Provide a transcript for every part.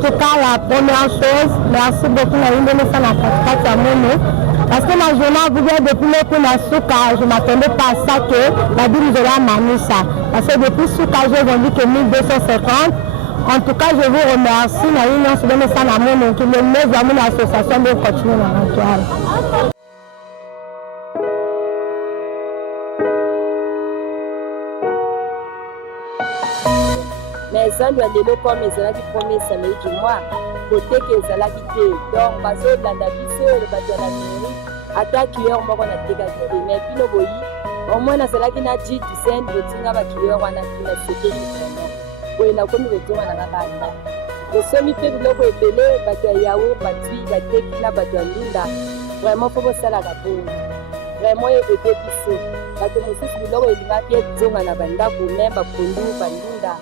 tout cas, la première chose, merci beaucoup à parce que la journée depuis le coup je ne m'attendais pas à ça que la ville de la Manissa. Parce que depuis Souka, j'ai vendu que 1250. En tout cas, je vous remercie. Que le mieux de l'association de continuer dans l'actuel. Mais ça, nous allons comme les gens qui premier samedi du mois, côté que les gens qui donc parce que dans la vie, le bateau de la mairie, attaque hier, moi on a dégagé. Mais puis nous voyons, au moins dans cela qui n'a dit, tu sais, nous avons un hier, on a fait la sécurité. Oui, nous avons comme nous avons un banda. Le semi-fait de l'eau est belé, bateau Yao, bateau Tekina, bateau Linda. Vraiment, il faut que ça la rapport. Vraiment, il faut que ça. Bateau Moussous, l'eau est là, qui est dans la banda, pour même, pour nous, pour Linda.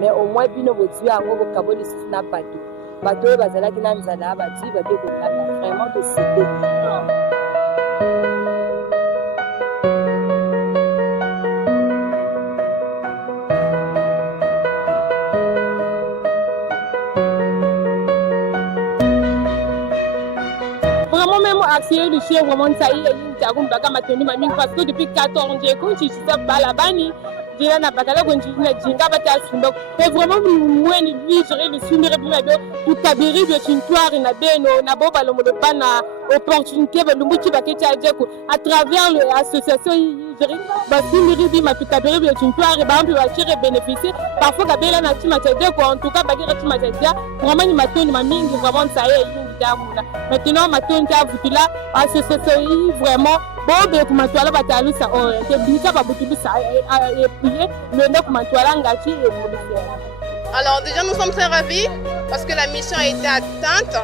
Mais au moins bino botu yango ko kaboli sous na bateau bateau bazala ki na nzala batu bateau ko na vraiment de citer vraiment même accès le chien vraiment ça y est une tagoum baga matoni mami parce que depuis 14 j'ai quand je suis balabani mais vraiment nous gérer le souvenir tout tabiri de tintoire na beno na boba le bana opportunité à travers l'association gérer ba souvenir bi ma tout tabiri de tintoire et ba on peut tirer bénéficier parfois gabela na tima tede ko en tout cas ba gira tima tede vraiment ni matoni ma mingi vraiment ça y est maintenant matoni ta vutila association vraiment bon be kuma twala batalu sa o te bika ba butu sa et puis le nek kuma twala ngati et alors déjà nous sommes très ravis parce que la mission a été atteinte.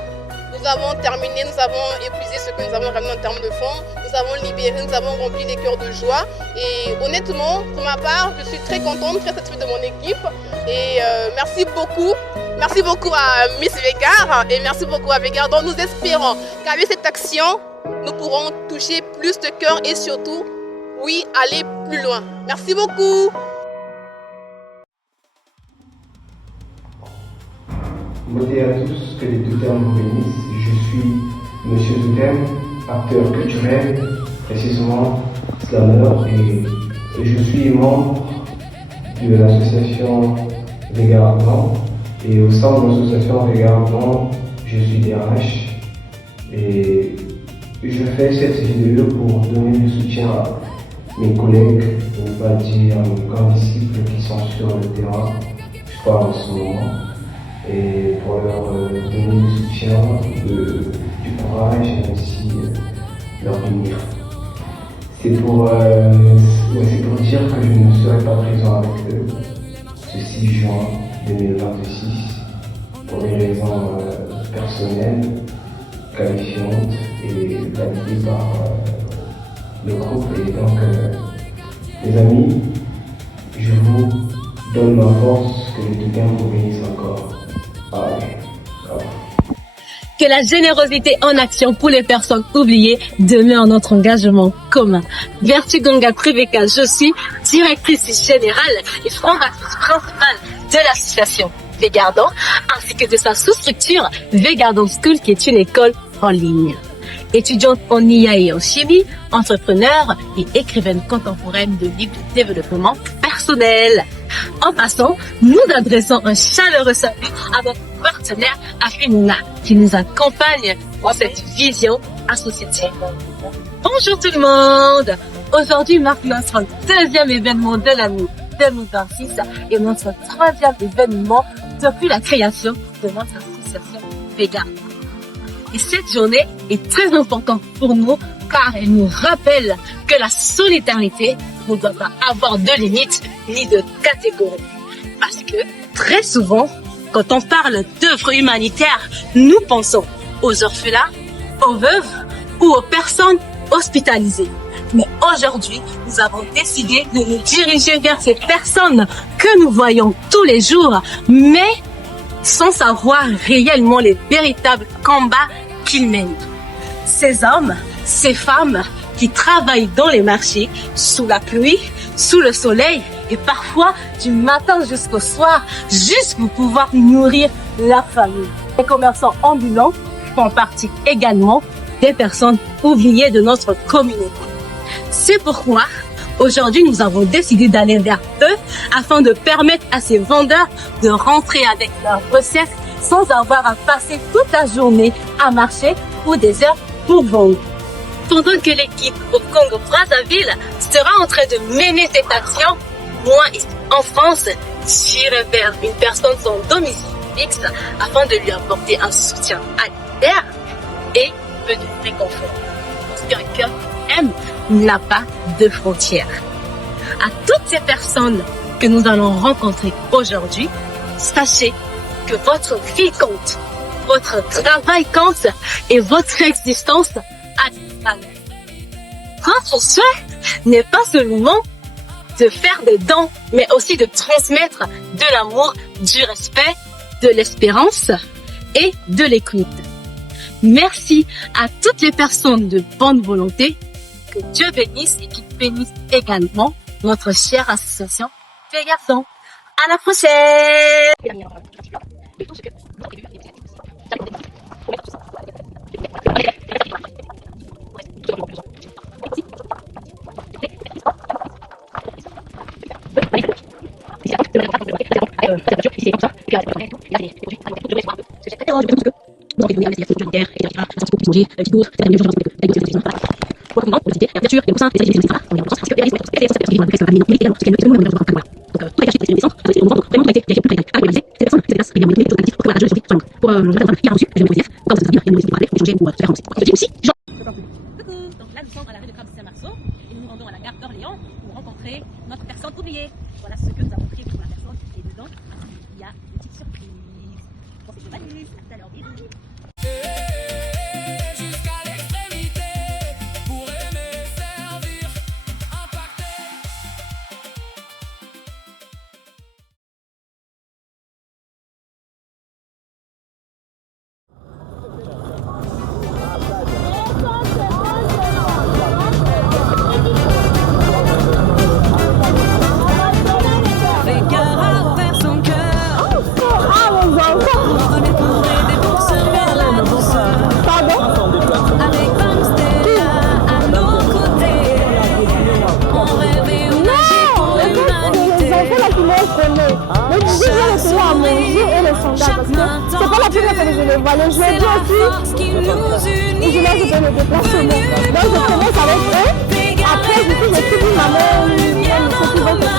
Nous avons terminé, nous avons épuisé ce que nous avons ramené en termes de fonds, nous avons libéré, nous avons rempli les cœurs de joie et honnêtement pour ma part je suis très contente, très satisfaite de mon équipe et merci beaucoup à Miss Vegard et merci beaucoup à Vegard. Donc nous espérons qu'avec cette action nous pourrons toucher plus de cœurs et surtout, oui, aller plus loin. Merci beaucoup. Bonjour à tous, que les deux termes vous bénissent. Je suis Monsieur Zoutem, acteur culturel, précisément slammer, et je suis membre de l'association Vegard Ardent. Et au sein de l'association Vegard Ardent, je suis DRH. Et je fais cette vidéo pour donner du soutien à mes collègues, pour ne pas dire à mes grands disciples qui sont sur le terrain, je crois en ce moment, et pour leur donner du soutien, du courage et aussi leur unir. C'est pour dire que je ne serai pas présent avec eux ce 6 juin 2026 pour des raisons personnelles, qualifiante et validée par le groupe. Et donc, les amis, je vous donne ma force, que les deux gains vous bénissent encore. Allez. Que la générosité en action pour les personnes oubliées demeure notre engagement commun. Vertu Gonga Priveka, je suis directrice générale et fondatrice principale de l'association Vegardon, ainsi que de sa sous-structure Vegardon School, qui est une école en ligne. Étudiante en IA et en chimie, entrepreneur et écrivaine contemporaine de livres de développement personnel. En passant, nous adressons un chaleureux salut à notre partenaire Afimuna qui nous accompagne dans cette vision associative. Bonjour tout le monde! Aujourd'hui marque notre deuxième événement de l'année 2026 et notre troisième événement depuis la création de notre association Vegard. Et cette journée est très importante pour nous car elle nous rappelle que la solidarité ne doit pas avoir de limites ni de catégories. Parce que très souvent, quand on parle d'œuvres humanitaires, nous pensons aux orphelins, aux veuves ou aux personnes hospitalisées. Mais aujourd'hui, nous avons décidé de nous diriger vers ces personnes que nous voyons tous les jours, mais sans savoir réellement les véritables combats qu'ils mènent. Ces hommes, ces femmes qui travaillent dans les marchés, sous la pluie, sous le soleil et parfois du matin jusqu'au soir, juste pour pouvoir nourrir leur famille. Les commerçants ambulants font partie également des personnes oubliées de notre communauté. C'est pourquoi aujourd'hui nous avons décidé d'aller vers eux afin de permettre à ces vendeurs de rentrer avec leurs recettes sans avoir à passer toute la journée à marcher ou des heures pour vendre. Pendant que l'équipe au Congo-Brazzaville sera en train de mener cette action, moi, ici en France, j'irai vers une personne sans domicile fixe afin de lui apporter un soutien alimentaire et peu de réconfort. Parce qu'un cœur aime n'a pas de frontières. À toutes ces personnes que nous allons rencontrer aujourd'hui, sachez que votre vie compte, votre travail compte et votre existence a une valeur. Votre souhait n'est pas seulement de faire des dons, mais aussi de transmettre de l'amour, du respect, de l'espérance et de l'écoute. Merci à toutes les personnes de bonne volonté. Que Dieu bénisse et qu'il bénisse également notre chère association Filles et Garçons. À la prochaine! Donc là, nous sommes à la rue de Crabe Saint-Marceau et nous nous rendons à la gare d'Orléans pour rencontrer notre personne oubliée. Voilà ce que nous avons prévu pour la personne qui est dedans. Il y a une petite surprise. Bon, c'est Manu, tout à l'heure, bisous. Jusqu'à l'extrémité pour aimer, servir, impacter. C'est pas la première fois que je les vois. Le jeudi aussi, et je leur donne le déplacement. Donc je commence avec eux. Après, du coup, j'ai suivi ma mère, ceux qui vont se faire.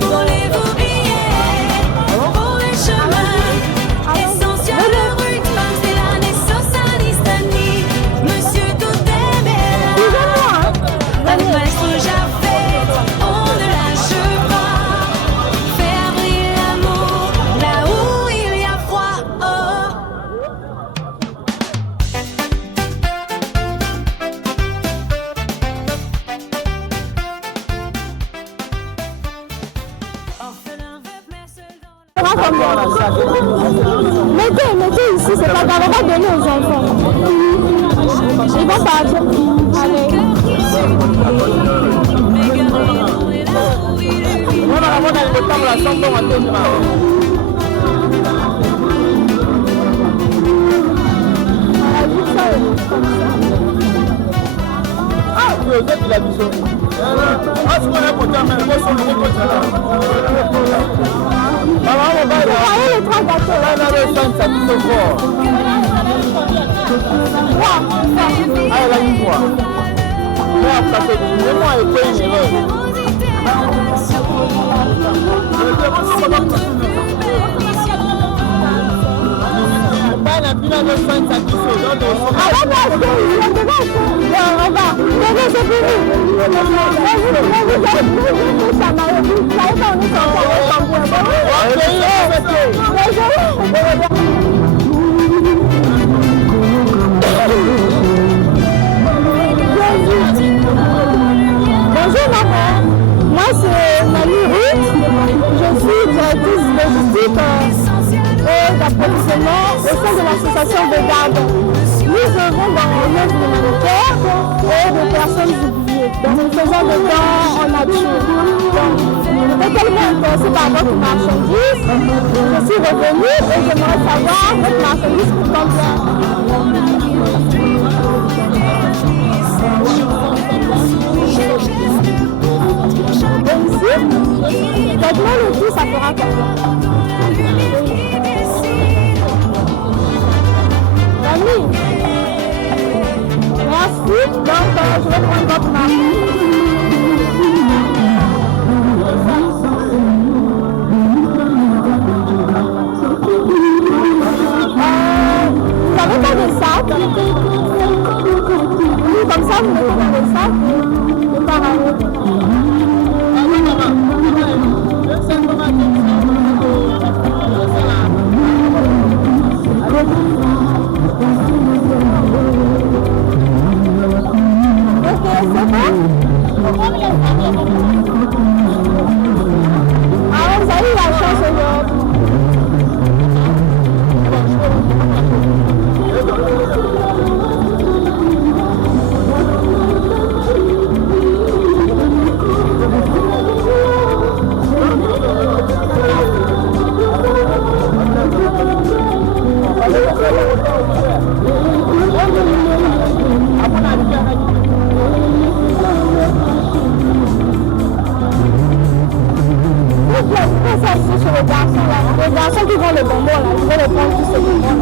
Pour les oublier, pour les chemins, essentiel le brut, c'est la naissance à l'Istanie. Monsieur Toutébéla, le maestro Jaffé, on ne lâche pas. Faire briller l'amour, là où il y a froid. Mettez ici, c'est pas grave, on va donner aux enfants. Ils vont partir. Allez. Bonjour maman, moi c'est Manu Ruth, je suis directrice logistique et d'approvisionnement au sein de l'association de garde. Nous œuvrons dans l'œuvre de humanitaire et des personnes oubliées. Donc nous faisons des dons en nature. Donc j'étais tellement intéressée par votre marchandise, je suis revenue et j'aimerais savoir votre marchandise coûte combien. Et ici, maintenant le tout, ça fera combien? Mamie, merci. Donc, je vais prendre votre marque. Vous n'avez pas de sac? Oui, comme ça, vous mettez dans le sac et par alors, vous avez eu la chance aujourd'hui. Sur les garçons qui vont les bonbons là, je vais les prendre tous ces bonbons là.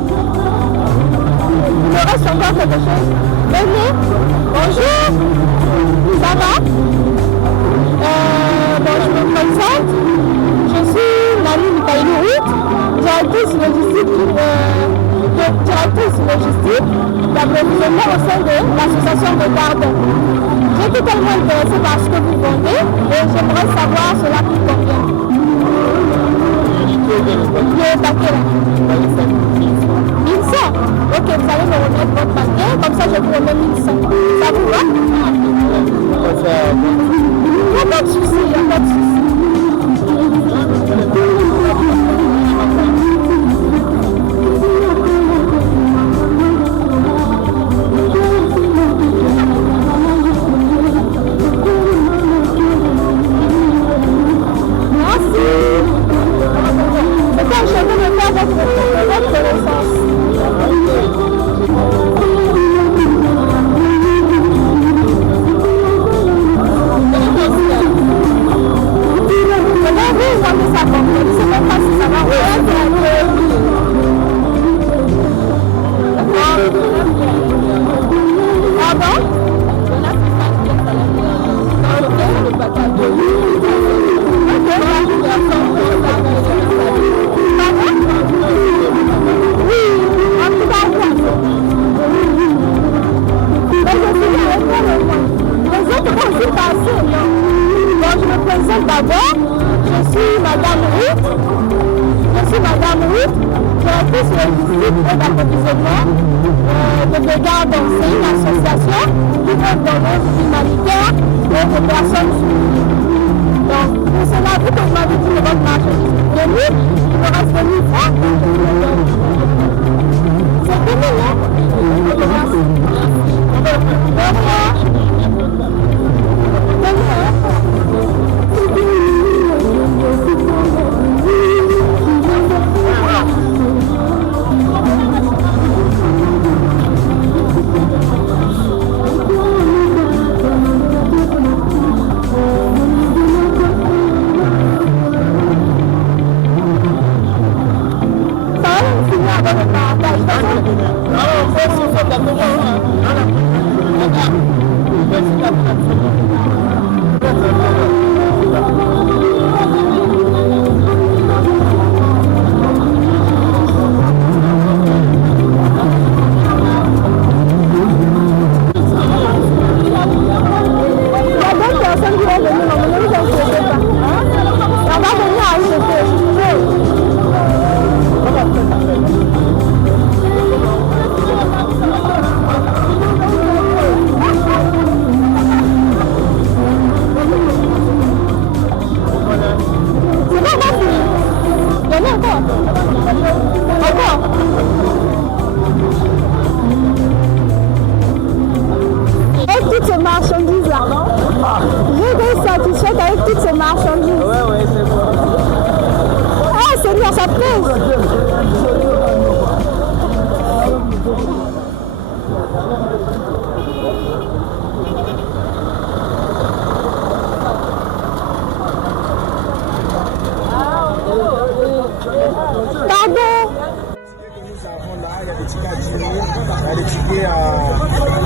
Il me reste encore quelque chose. Venez, bonjour, ça va? Bon, je me présente, je suis Nani Mikaïlouit, directrice logistique d'approvisionnement au sein de l'association de garde. J'étais tellement intéressée par ce que vous vendez et j'aimerais savoir cela coûte combien. Le paquet là. 1100. Ok, vous allez me remettre votre paquet, comme ça je vous remets 1100. Ça vous va? Il n'y a pas de souci, il n'y a pas de souci.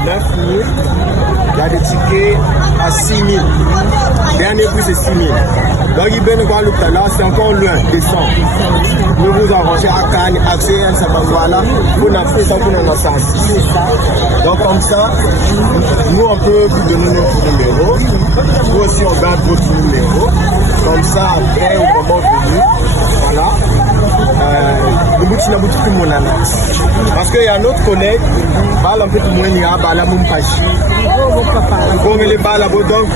9 000. Il y a des tickets à 6 000. Dernier prix, c'est 6 000. Donc, il vient de voir le là, c'est encore loin, descend. Nous vous arrangez à Cannes, accès à Sabangwala, pour n'avoir ça pour nous sensibiliser. Donc, comme ça, nous, on peut vous donner notre numéro. Nous aussi, on garde votre numéro. Comme ça, après, au moment venu, voilà. Parce qu'il y a un autre collègue, un peu moins il y a la Mumpachi. Comme il est pas là-bas, donc,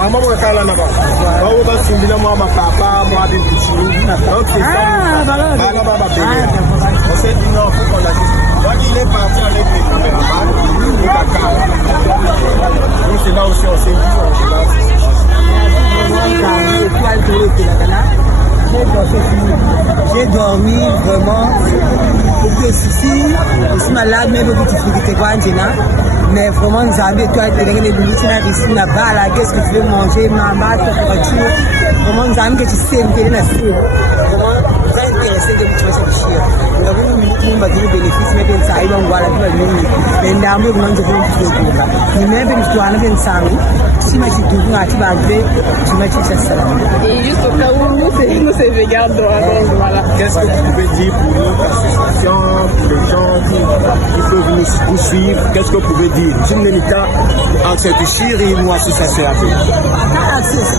maman, on est là-bas. On va se dire, moi, ma papa, moi, des petits. Donc, c'est ça. On s'est dit, non, il faut qu'on a dit. Donc, il est parti avec les caméramans. Donc, c'est là aussi, on s'est dit, on est là. J'ai dormi vraiment, beaucoup soucis, je suis malade, mais beaucoup de difficultés, mais vraiment, nous avons toi, les limites, là-bas, qu'est-ce que tu veux manger, maman, température, vraiment, nous avons que tu sais, vraiment, très intéressé de nous faire. Nous avons des bénéfices, mais ça arrive, on voit la vie, mais nous avons vraiment de nous même si tu as un sang, si tu as tu m'as dit ça. Et juste au cas où nous c'est vegan, donc voilà. Qu'est-ce que vous pouvez dire pour notre association, pour les gens qui peuvent nous suivre? Qu'est-ce que vous pouvez dire? Si nous avons accès à Chiri, nous association à faire.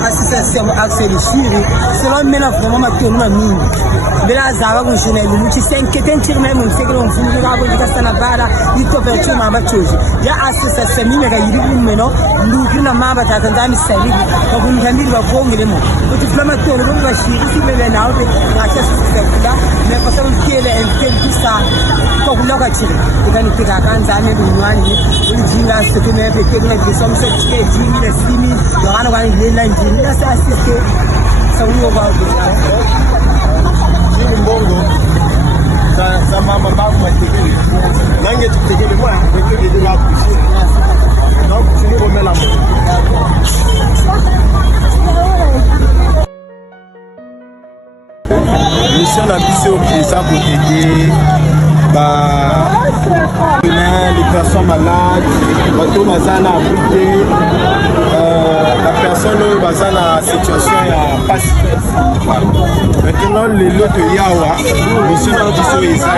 Association accès à Chiri, c'est là maintenant vraiment ma tournée à mine. Mais là, ça va continuer. Nous tu sais que t'es tiré même, c'est que l'on fout le rabot de Castanabara, il couverture ma bâchose. Il y a association mine qui est maintenant, nous qui n'a pas d'attentat, c'est lui. Donc nous avons dit va prendre les mots. Tu fais ma tournée, on va chier, si le vénard, la caisse de là, mais parce que qui est tout ça, pour nous la tirer. Et quand nous faisons quand années de mois, nous disons là, ce que nous avons fait, nous avons sommes certifiés, 10 000, 6 000, nous avons gagné là, ça c'est ça nous va Mbongo, ça m'a pas fait. Langue tu te dis moi, je te dis la poussière. Donc tu nous remets la main. Mission la mission ça pour aider les personnes malades, la personne basée dans la situation pas maintenant les lots de Yawa, mission la mission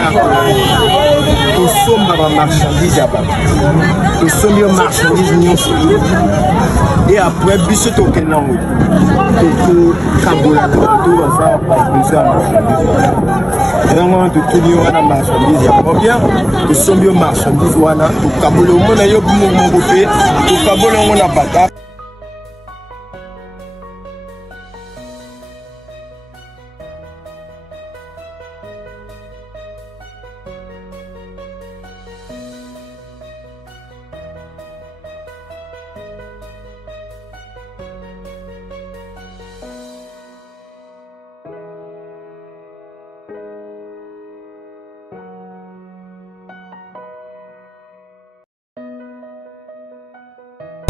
nous sommes dans la marchandise nous sommes dans la marchandise et après biso to kenango to kabola to ça biso marchandise vraiment tout lié à la marchandise bien nous sommes dans la marchandise wana to kabola mona yo mo bofé to kabola mona bata.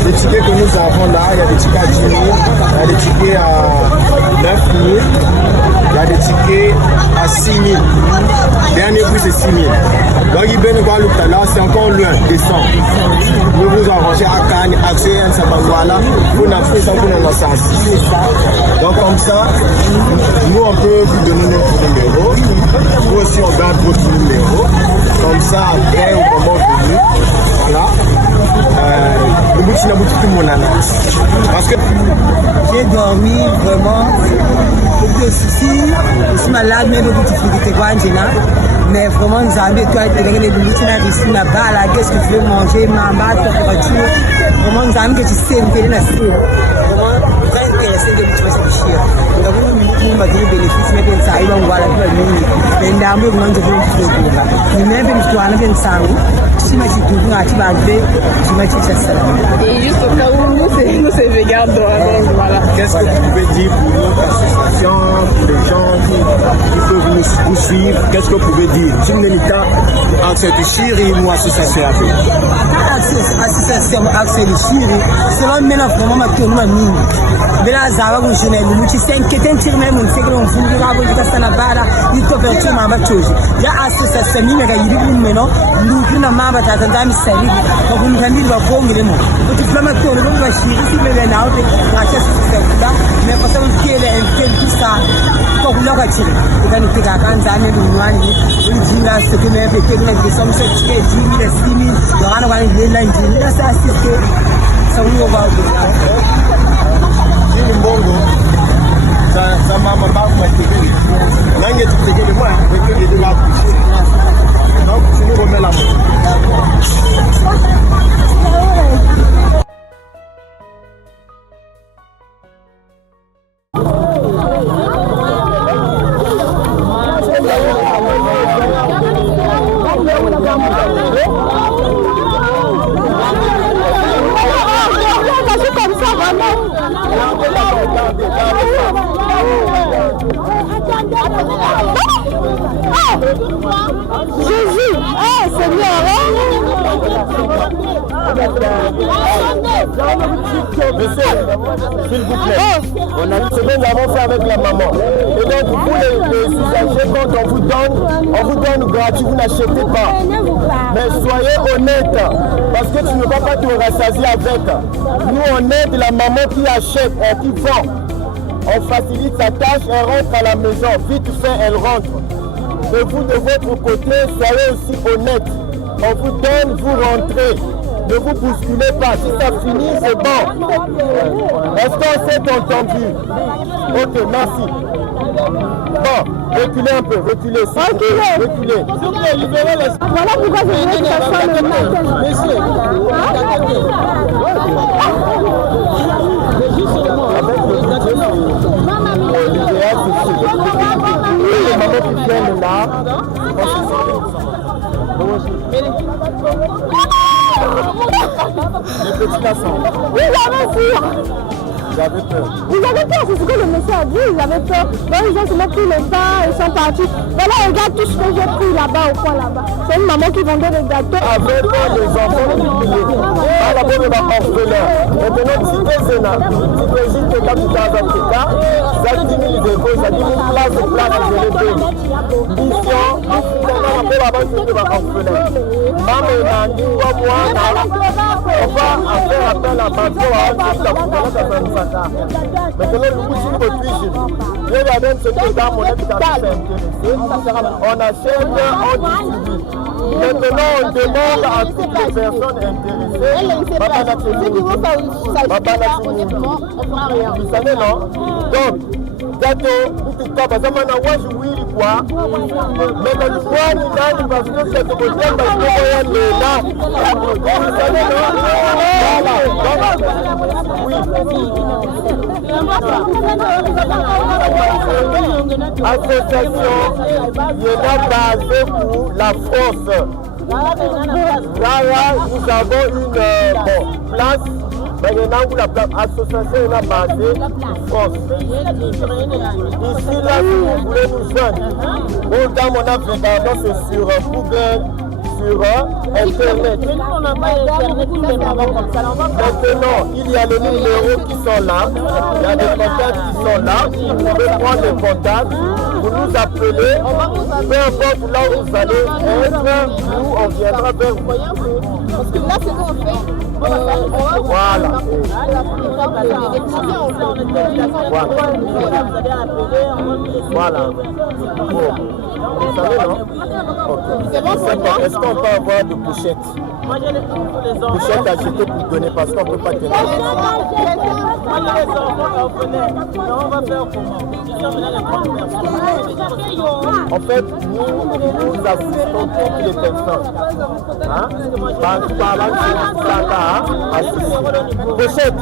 Les tickets que nous avons là, il y a des tickets à 10 000, il y a des tickets à 9 000, il y a des tickets à 6 000. Dernier prix, c'est 6 000. Donc, il vient de voir le là, c'est encore loin, descend. Nous vous arrangez à Cannes, accès à Sabangwala, pour n'avoir ça pour nous sensibiliser. Donc, comme ça, nous, on peut vous donner notre numéro. Nous aussi, on garde votre numéro. Comme ça, après, au moment venu, voilà. Parce que j'ai dormi vraiment, beaucoup de soucis, je suis malade, mais beaucoup de difficultés, mais vraiment nous avons toi les limites là-bas, qu'est-ce que tu veux manger, maman, température, vraiment nous avons que tu sais, vraiment très intéressé de nous faire. Nous avons des bénéfices, mais ça arrive, on voit la vie, mais nous avons vraiment de faire. Nous même si tu as un sang, si tu m'as dit ça. Et juste au cas où nous c'est vegan, donc voilà. Qu'est-ce que vous pouvez dire pour notre association, pour les gens qui peuvent nous suivre? Qu'est-ce que vous pouvez dire? Si nous avons accès à Chiri, nous association à faire. Association système accès le suivi selon mena vraiment ma tenu ma mingi bela zawa ku journée lu ci 5 keten tir même on sait que on finit ka bo sana bala il to pertu ma ba chose ya association ni ga yiri ku meno lu kina mamba tata ndami sari ko kun kan ba ko ngile mo ko ti flama to lo ba shiri si bela na ote na cha système mais parce que qui est un tel tout ça ko kun ka tiri kan ti ka kan zane lu nwani ni dinga ce que mais que que les sommes ce que 10 000 6 000 dorana ba ni la ndini la ça assister ça on va Mbongo sa mama ba kwa tegele nange tegele moi avec les la donc tu nous remets la main. Jésus, Seigneur, Monsieur, s'il vous plaît, on a ce que nous avons fait avec la maman. Et donc, vous les usagers, quand on vous donne gratuit, vous n'achetez pas. Mais soyez honnête, parce que tu ne vas pas te rassasier avec. Nous, on aide la maman qui achète, qui vend. On facilite sa tâche, elle rentre à la maison. Vite fait, elle rentre. Mais vous, de votre côté, soyez aussi honnête. On vous donne, vous rentrez. Ne vous bousculez pas. Si ça finit, c'est bon. Est-ce qu'on s'est entendu? Ok, merci. Bon, reculez un peu, reculez. Reculez. Voilà pourquoi je veux que ça soit le matin. Monsieur. L'idéal, c'est les mamans qui viennent là. Les petits garçons. Oui, j'avais peur. J'avais peur. Ils avaient peur, c'est ce que le monsieur a dit, ils avaient peur. Donc ils ont seulement pris le pain, ils sont partis. Voilà, regarde tout ce que j'ai pris là-bas, au coin là-bas. C'est une maman qui vendait des gâteaux. Avec les enfants oubliés. Par rapport à l'orphelin. Maintenant, si tu es zéna, si tu es juste le capital d'Afrique, ça 10 000 euros, ça 10 000 places, je les donne. Mission, c'est par rapport à l'orphelin. Maman et Nandi, on va faire appel à Banco, maintenant, le coup, si vous il y a même ce que dans mon habitation on achète, on distribue. Maintenant, on demande à toutes les personnes intéressées. Vous savez, non? Donc, gâteau, tout cas, parce que maintenant, moi, je oui, quoi. Mais quand tu vois, il y a une parce que c'est le côté, parce que il est là. Vous savez, non? Voilà. Association, il est là basée pour la France. Là, nous avons une place. Maintenant, où la place association est basée en France. Ici, là, si vous voulez nous joindre, dans mon application, c'est sur Google, sur Internet. Maintenant, il y a les numéros qui sont là, il y a des contacts qui sont là, vous pouvez prendre les contacts, vous nous appelez, peu importe là où vous allez être, nous, on viendra vers vous. Parce que là, c'est qu'on fait. Voilà. Voilà. Bon. Vous savez, non? Ok. Est-ce qu'on peut avoir de pochettes? Pochettes à jeter pour donner parce qu'on ne peut pas tenir. En fait, nous assistons toutes les personnes. Hein? Par là, pochette.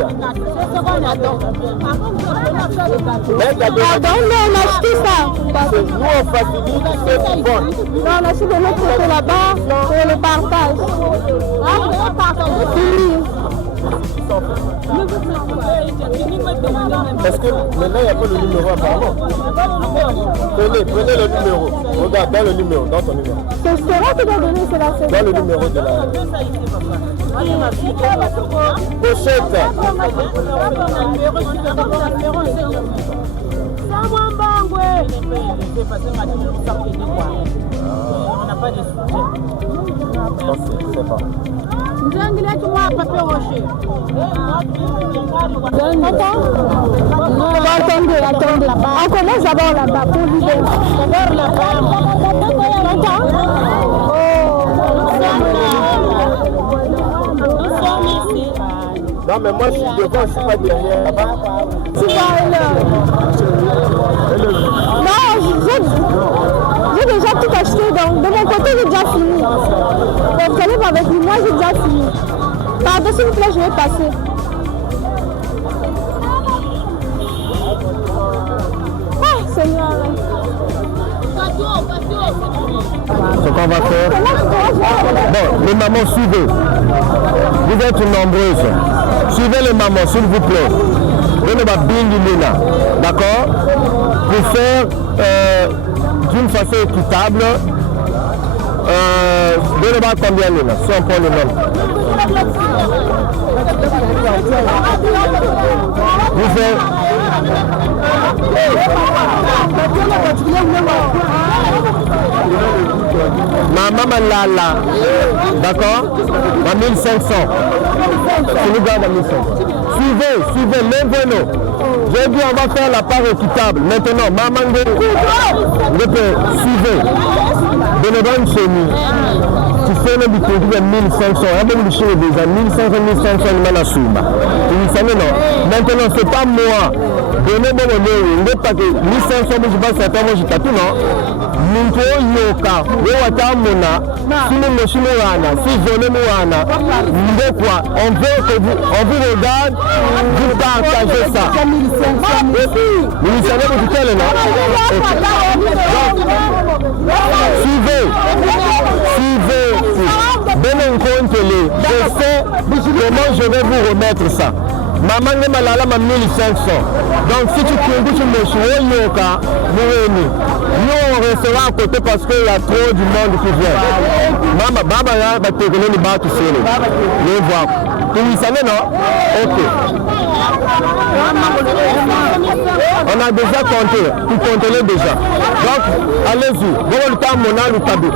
Pardon, mais on a acheté ça. Nous, on facilite ceux qui vendent. Non, on a acheté de l'autre côté là-bas pour le partage. Parce que maintenant, il n'y a pas le numéro apparemment. Prenez le numéro. Regarde, dans le numéro, dans ton numéro. C'est ce qui va donner, c'est la Dans le numéro de la... Pochette. Attendez. On commence d'abord là-bas pour l'idée. D'abord là-bas. Non, mais moi je suis devant, je suis pas derrière là-bas. Tu vois, non, j'ai déjà tout acheté, donc de mon côté j'ai déjà fini. Donc vous allez avec lui, moi j'ai déjà fini. Pardon, s'il vous plaît, je vais passer. Ah, Seigneur. Ce qu'on va faire. Bon, les mamans, suivez. Vous êtes nombreuses. Suivez les mamans, s'il vous plaît. Venez ma bingi Lina. D'accord? Pour faire d'une façon équitable. Venez voir combien Lina. Si on prend le nom. Vous faites. Maman Malala, d'accord? À 1500. Je nous garde à 1500. Suivez, lèvez-nous. J'ai dit on va faire la part équitable. Maintenant, maman, suivez. Donnez une chemise. Tu fais le produit de 1500. Il y a des choses déjà 1500 non. Maintenant, c'est pas moi. Donnez-moi le nom. Il n'est pas que 1500, je ne sais pas si c'est moi, je t'ai tout, non? Minto yoka, wata mona, si nous me chinois, si zone mouana, quoi, on veut que vous regarde, vous partagez ça. Vous savez que c'est le nom. Suivez. Donnez un compte, je sais comment je vais vous remettre ça. Maman ne malala ma 1500. Donc si tu peux tu me jouer yoka, nous on restera à côté parce qu'il y a trop du monde qui vient. Maman, baba ya ba te connaît les bas tout seul. Les voir. Tu savais non? OK. On a déjà compté, tu comptes déjà. Donc allez-y. Bon le temps mon le tabou.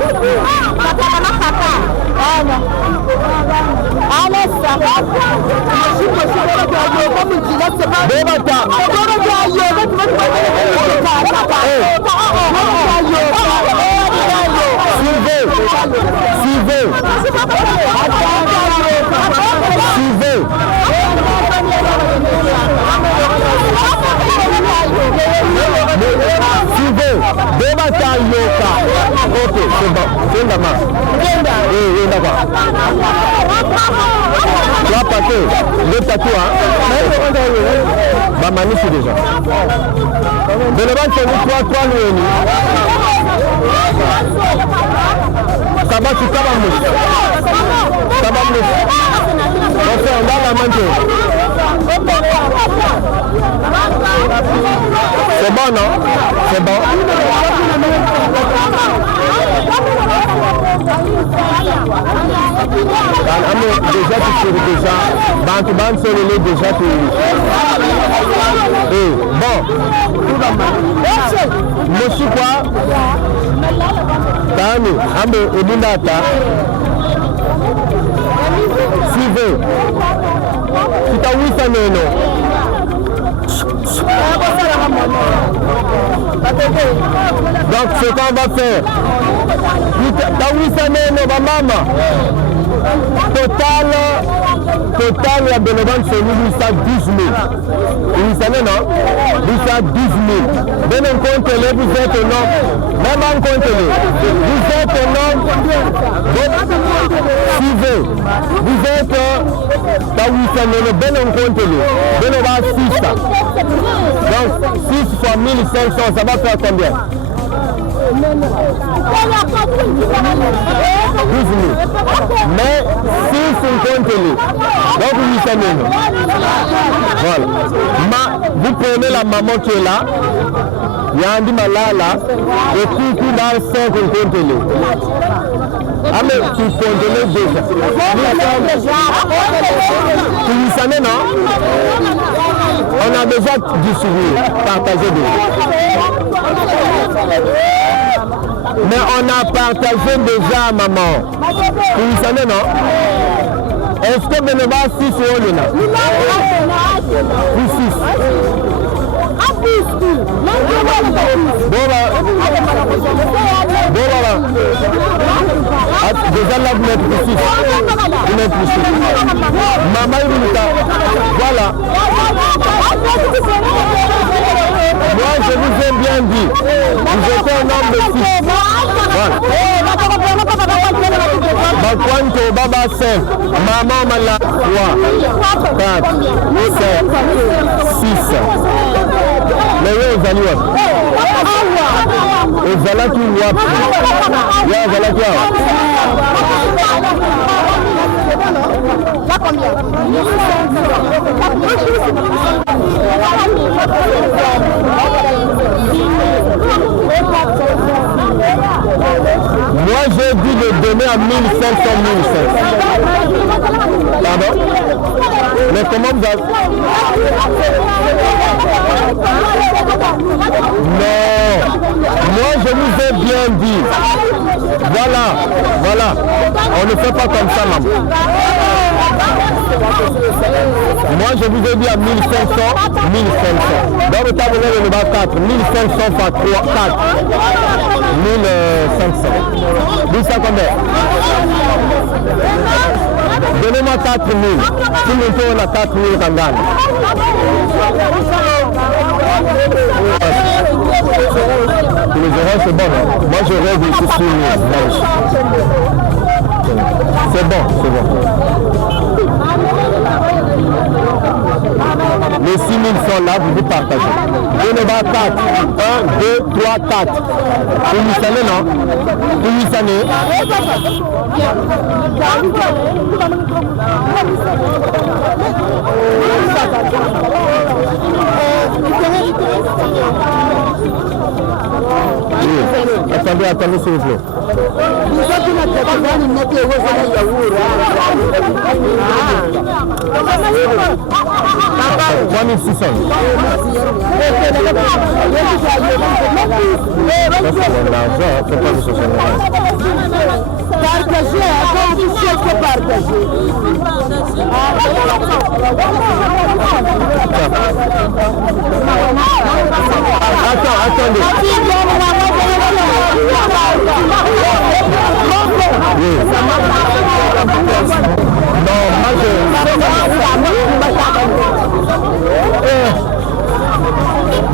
Suivez. Débata yoka. Ok, c'est bon. C'est d'accord. Oui, d'accord. Trois paquets, deux tatouages. Bah, magnifique déjà. De le vent, c'est nous trois nous. Ça va, tu t'abamouches. On fait un gars à manger. C'est bon, non? C'est bon. Déjà, tu sais déjà. Bantu déjà, tu. Bon. Monsieur quoi? Tani, Ambe, Ebindata. Suivez. Tu t'as vu ça, non? Donc ce qu'on va faire, t'as vu ça, non, maman? Total, la bénévole, c'est 810 000. Vous savez, non? 810 000. Bien en compte, vous êtes un homme. Même en compte, vous êtes un homme. Suivez. Vous êtes, t'as vu ça, non? Bien en compte, bien on va 6. Donc 6 fois 1500, ça va faire combien? 12 000. Mais 6,50 000. Donc 800 000. Voilà. Vous prenez la maman qui est là. Yandi Malala. Et tout dans 5,50 000. Ah mais tu connais déjà. Tu lui savais non? On a déjà du sourire, partagé déjà. Mais on a partagé déjà maman. Tu lui savais non? Est-ce que Benova 6 ou Olena? Ou 6? Déjà là vous n'êtes plus 6. Vous n'êtes plus 6. Maman Iruta. Voilà. Moi je vous ai bien dit. Vous êtes un homme de 6. Voilà. Bakwanto Baba 5. Maman Mala 3, 4, 7, 6. Mais oui, vous allez voir. Vous allez tout voir. Vous allez tout voir. Moi j'ai dit de donner à 1500. Pardon? Mais comment vous avez... Non, moi je vous ai bien dit. Voilà. On ne fait pas comme ça, maman. Moi je vous ai dit à 1500. Dans le tableau de 4, 1500 fois 3, 4. 1500. Vous savez combien? Donnez-moi 4000. Si nous on a 4000 quand même. Pour les euros, c'est bon. Hein? Moi je rêve ici sur une. C'est bon. Les 6000 sont là, vous partagez. Donnez-moi 4. 1, 2, 3, 4. Vous nous savez, non? Vous nous savez? Oui. Attendez, s'il vous plaît. Attendez. Oui. Non, moi je...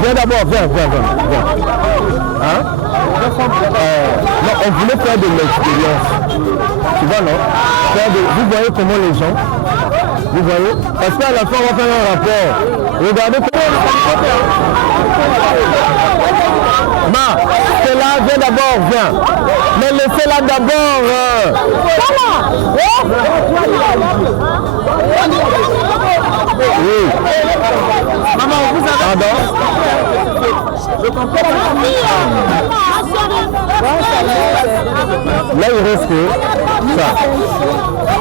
Viens d'abord, viens. Hein? Non, on voulait faire de l'expérience. Tu vois, non? Vous voyez comment les gens... Vous voyez? Parce qu'à la fin, on va faire un rapport. Regardez comment... Ma, c'est là, viens d'abord, viens. Mais laissez-la d'abord. Oui. Maman, vous avez... Pardon? Je comprends. Là, il reste que ça.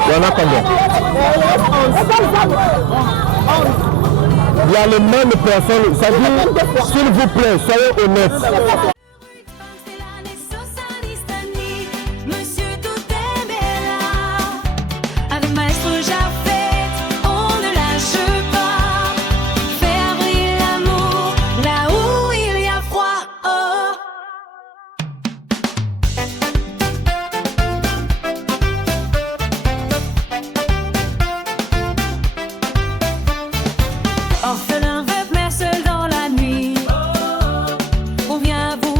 Il y en a combien? Il y a les mêmes personnes. Ça dit, s'il vous plaît, soyez honnêtes. Orphelin, veuve, mère seule dans la nuit. On vient vous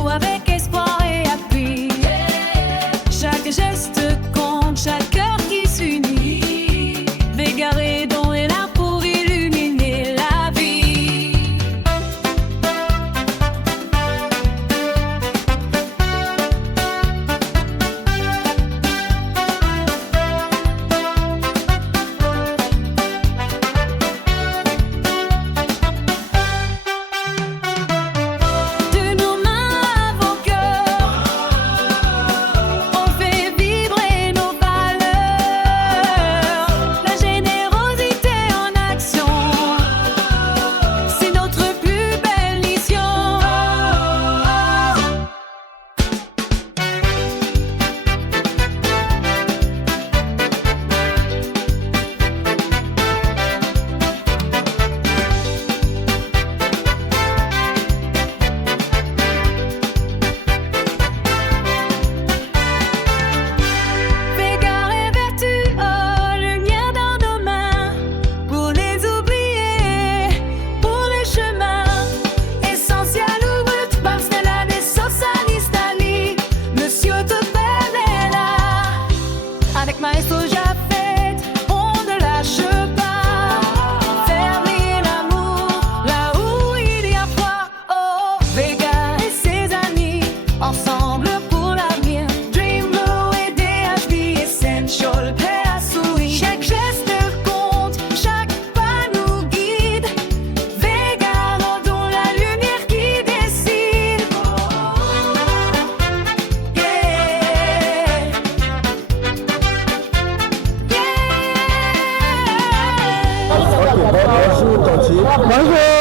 Bonjour Tanti. Bonjour.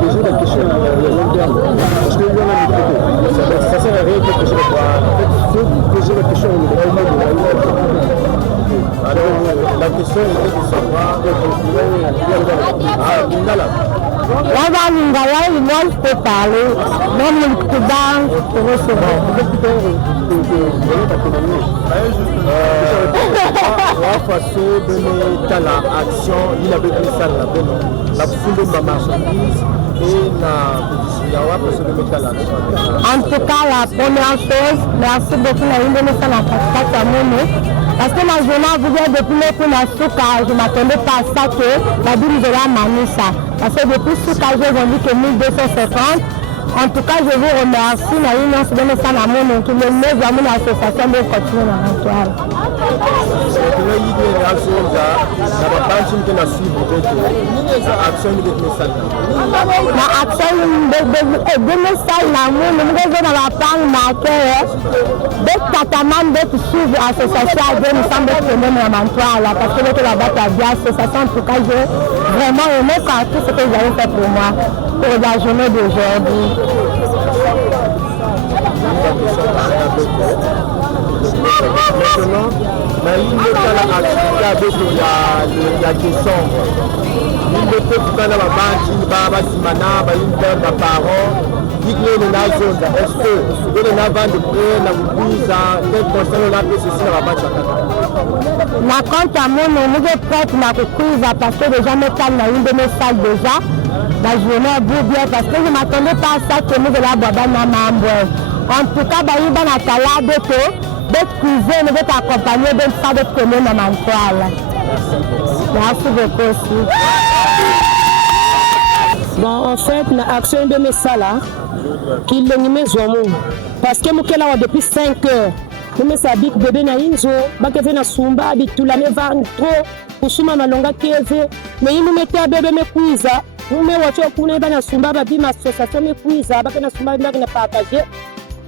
Poser la question à long terme. Parce que ça sert à rien de poser la question. Il faut poser la question au moment de alors, la question était de savoir Là-bas, moi, je peux parler. Même le Cubain, je peux recevoir. façon de mettre la action, il avait fait ça la foule de ma marchandise et la en tout cas, la première chose, merci beaucoup à la parce que ma journée vous dit depuis le coup la souka, je ne m'attendais pas à ça que la ville de la Manissa. Parce que depuis souka, j'ai vendu que 1250. En tout cas, je vous remercie. La union se donne ça à mon nom, qui me met dans l'association de continuer dans l'actuel. La action de mes salles, l'amour, nous devons dans la panne marquée. Dès que Tataman, dès que suivre l'association, nous sommes des problèmes à Mantois, parce que la bataille a bien l'association. En tout cas, j'ai vraiment aimé tout ce que vous avez fait pour moi, pour la journée d'aujourd'hui. Maintenant, la ligne de la activité avec la question. Il ne peut pas faire la banque, il va avoir Simana, il va faire la parole. Est-ce que le Navan de près, la bouise, quel conseil on a fait ceci dans la banque? La compte à mon nom, nous sommes prêts pour la reprise parce que déjà, nous sommes dans une de mes salles déjà. La journée est bien parce que je ne m'attendais pas à ça que nous de la Boabana Mamboy. En tout cas, il y a une d'être cuisine, d'être accompagné d'une salle de commune à Mantoile. Merci beaucoup aussi. Bon, en fait, l'action de mes salles, qui est une maison. Parce que je suis là depuis 5 heures. Je suis là bébé na inzo, je suis là sumba, je suis là trop, je suis là malonga keve. Mais il me mettait à bébé me cuisa. Je me watch au kuna na sumba, je suis association me cuisa, je suis là sumba, je suis partager.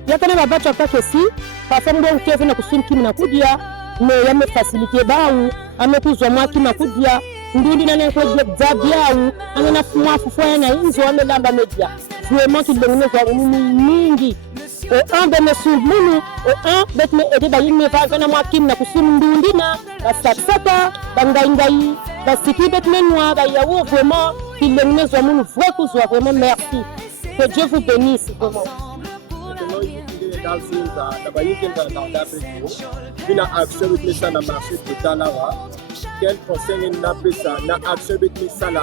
Il y a quand même un batch attaque ici, parce que je suis là qui m'a kudia, mais il me facilité baou, à me cousin moi qui m'a kudia. Ndundi na nko zabia ou ana fuma fufua na inzo ame lamba media vraiment qu'il donne kwa mingi un de mes souvenirs un bet me ede bayi me va na moi kim na kusum ndundi na basaka bangai basiki bet me noa ba yawo vraiment qu'il donne kwa nous vrai que soit vraiment merci que Dieu vous bénisse vraiment une action de ça na marché de Talawa. Quel conseil n'a pas ça na action de ça là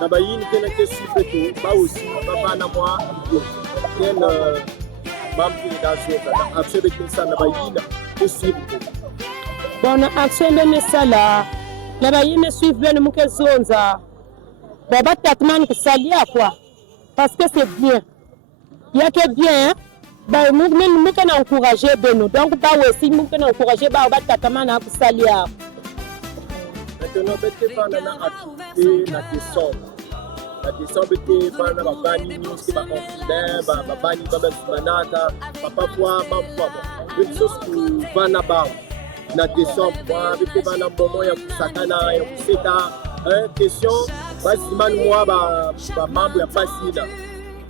na bayin que na question petit pas aussi pas na moi quel membre de la action de ça na bayin que suivre bon na action de ça là na bayin suivre bien mu kezonza baba tatman que salia quoi parce que c'est bien il y a que bien bah nous qu'on encourager Beno donc bah aussi nous qu'on encourager bah tatamana pour salia. Maintenant, bête pas na activité la descente. La descente bête pas na bani news qui va confident, bani baba manata, papa quoi, maman quoi. Une chose pour vana ba na descente, moi bête pas na moment ya kusakana ya kuseta. Question, basiman moi ba membre ya pasina.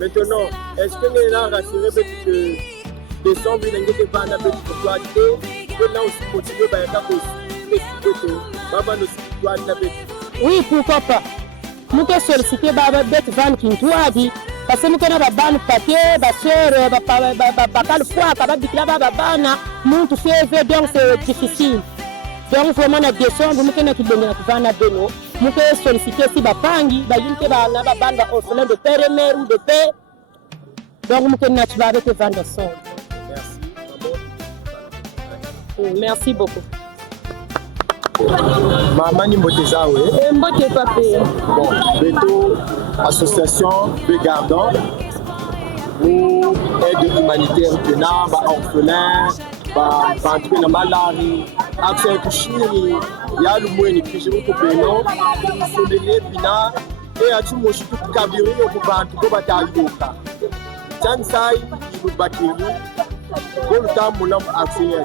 Maintenant, est-ce que les gens rassurés que décembre n'engagez pas na bête pour toi que là aussi continuer ba ya aussi. Oui, pourquoi pas. Nous avons sollicité Baba Bête Van Kintuadi parce que nous avons un papier, ma soeur, le foie, nous fait donc c'est difficile. Donc vraiment la décembre, nous avons Beno. Nous avons sollicité si Bapangi, orphelin de père et mère ou de père. Donc nous avons avec Van der Son. Merci beaucoup. Maman Nimbotezawe. Mbote papé. Bon, Beto, association de Gardon, ou aide humanitaire de Naba, orphelin, Bantu na Malari, accès Kushiri, ya le moyen que je vous comprends, sur les Pina, et à tout mon chou Kabiri, au Bantu, au Batayoka. Tansai, il Bakiri, pour le temps, mon homme accès.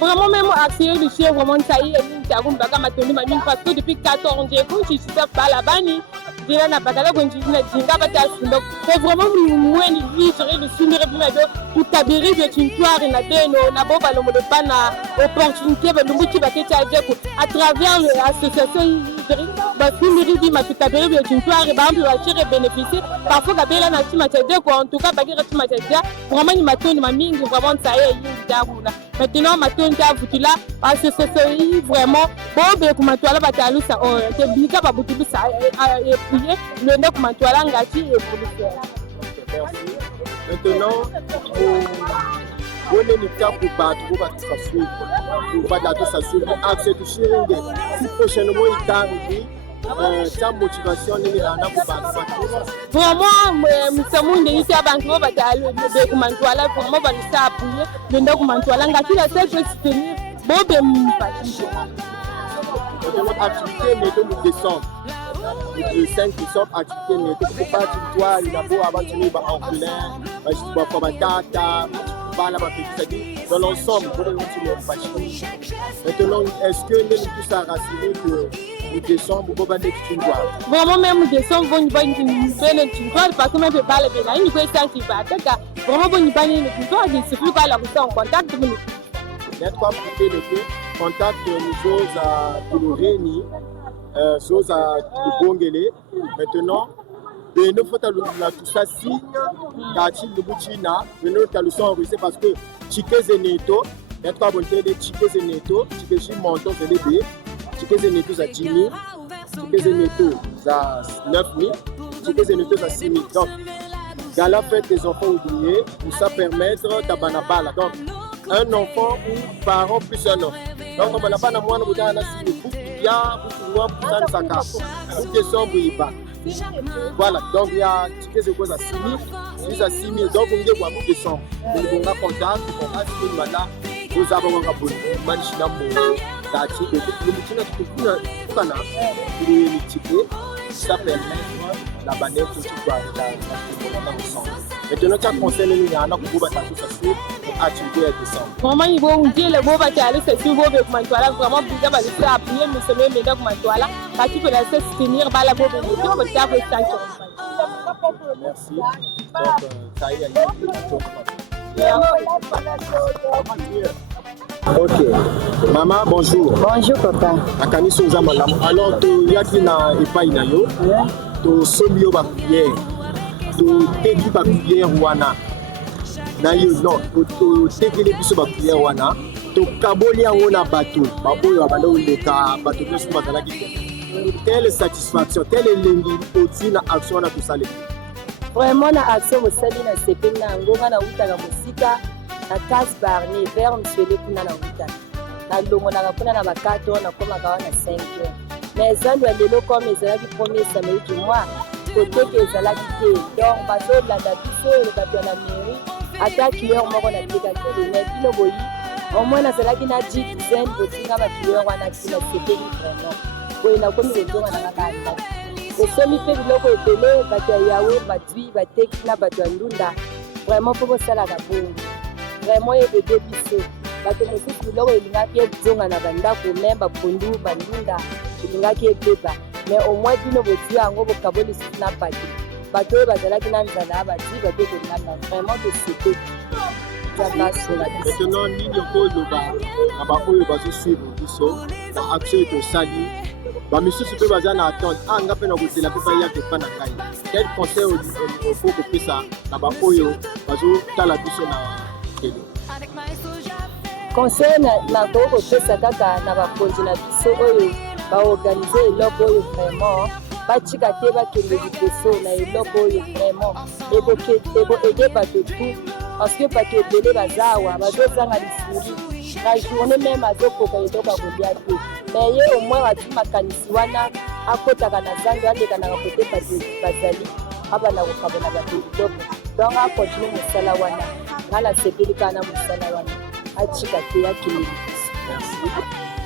Vraiment, même accès du chien, vraiment, ça y est. tiago mbaka matondo mamingi parce que depuis 14 ans je suis bala bani dina na bakala konjina jinga bata sindo c'est vraiment mweni vivre le sumire bima do tutabiri de tintoire na beno na boba lo modopa na opportunité ba lumbuki baketi ajeko à travers l'association ba sumire bima tutabiri de tintoire ba ambi wachire bénéficier parfois kabela na chima chajeko en tout cas bakira chima chajia vraiment ni matoni mamingi vraiment ça y est maintenant matoni ta vutula association vraiment bobe kumatwala batalusa o te bika ba butulusa et puis le nek kumatwala ngati et pour le faire. Maintenant, on est le cas pour battre, pour suivre, pour battre ça suivre. Accès de Chiringue, si prochainement il t'arrive, ta motivation est là pour battre. Vraiment, nous de ici à Banco, de Kumantuala, pour moi, ça appuyer, le nek kumatwala ngati la seule chose tenir, bobe mpati. Notre activité est de décembre. Le 5 décembre, activité n'est que pas du toit, il a beau aventurer en plein, je vois comme un tata, dans l'ensemble, maintenant, est-ce que nous tous à rassurer que le décembre, on va aller tu vois? Vraiment, même décembre, on va une parce que même pas le bénin, il faut sentir pas. Vraiment, on va une c'est plus pas la route en contact. Il y a trois pour contact nous autres pour le réunir. Chose à Bongele. Maintenant, nous faut tout ça signe qu'à-t-il de Bouchina, nous le son enregistré parce que Chiké Zeneto, il y a trois bontés de Chiké Zeneto, Chiké Chimonto, c'est les B, Chiké Zeneto, c'est 10 000, Chiké Zeneto, c'est 9 000, Chiké Zeneto, c'est 6 000. Donc, dans la fête des enfants oubliés, pour ça permettre Tabanabala. Donc, un enfant ou parent plus un enfant. Donc, on n'a pas de moindre boudin à la cible. Il y a beaucoup de saka. Pour décembre, il va. Voilà, donc il y a tickets de cause à 6 000, 6 à 6 000. Donc, on dit pour décembre. On a contact, on a 6 000 là. Nous avons un peu de manchina pour tati. Le moutina, tu peux tout les tickets. Ça permet la banette que tu dois ensemble. Maintenant, tu as conseillé les gens pour battre tout ça sur activité à décembre. Vraiment, il faut dire le beau bâtiment, c'est sur beau bâtiment, vraiment bien parce que appuyer mais c'est même médaille bâtiment. Quand tu peux laisser tenir bas la beau bâtiment, tu peux faire des sanctions. Merci. Donc, ça y est. Ok. Maman, bonjour. Bonjour, papa. Akani Souza Malam. Alors, tu y a qui na epai na yo? Tu somio ba prière. Tu teki ba prière wana. Na yo non, tu teki le biso ba prière wana. Tu kaboli yango na bato. Ba oyo abanda oleka bato pe suma zala ki. Quelle satisfaction, quelle elengi oti na action na tusale. Vraiment na action mosali na sepeli na ngonga na utaka mosika. Na casse barni vers monsieur le kuna na uta na longo na kuna na bakato na koma kawa na 5 heures mais zando lelo comme ezala ki premier samedi du mois côté que ezala ki te donc bazo la biso le bato na mairie attaque hier moko na tika ki mais bino boyi au moins na zala ki na dizaine botinga ba client wana ki na sepeli vraiment boyi na komi zonga na kaka et semi fait biloko ebele bato ya yawe batui bateki na bato ya ndunda vraiment pour sala ka bongo vraiment ebebe biso bato mosusu biloko elingaki ezonga na bandako me bapondu bandunda elingaki ebeba mais au moins bino boti yango bokabo lisusu na paki bato oyo bazalaki na nzala bati bato ekongana vraiment tosete maintenant nini okoloba na baoyo bazosuivre biso na action etosali bamisusu mpe baza na attente anga mpe na kozela mpe bayaka epa na ngai quel conseil ofo kopesa na baoyo bazotala biso na conseil na kopesa kaka na bakonzi na biso oyo baorganize eloko oyo vraiment batika te bakende liboso na eloko oyo vraiment eboede bato tu parce que bato ebele baza awa bazozanga lisuli na journée même azokoka eloko akolia te mais ye au moins ati makanisi wana akotaka na zando aleka na bakote bato bazali abana kokabona bato biloko donc akontinue mosala wana ngala sepeli kana mosala wana achika te yakili. Merci.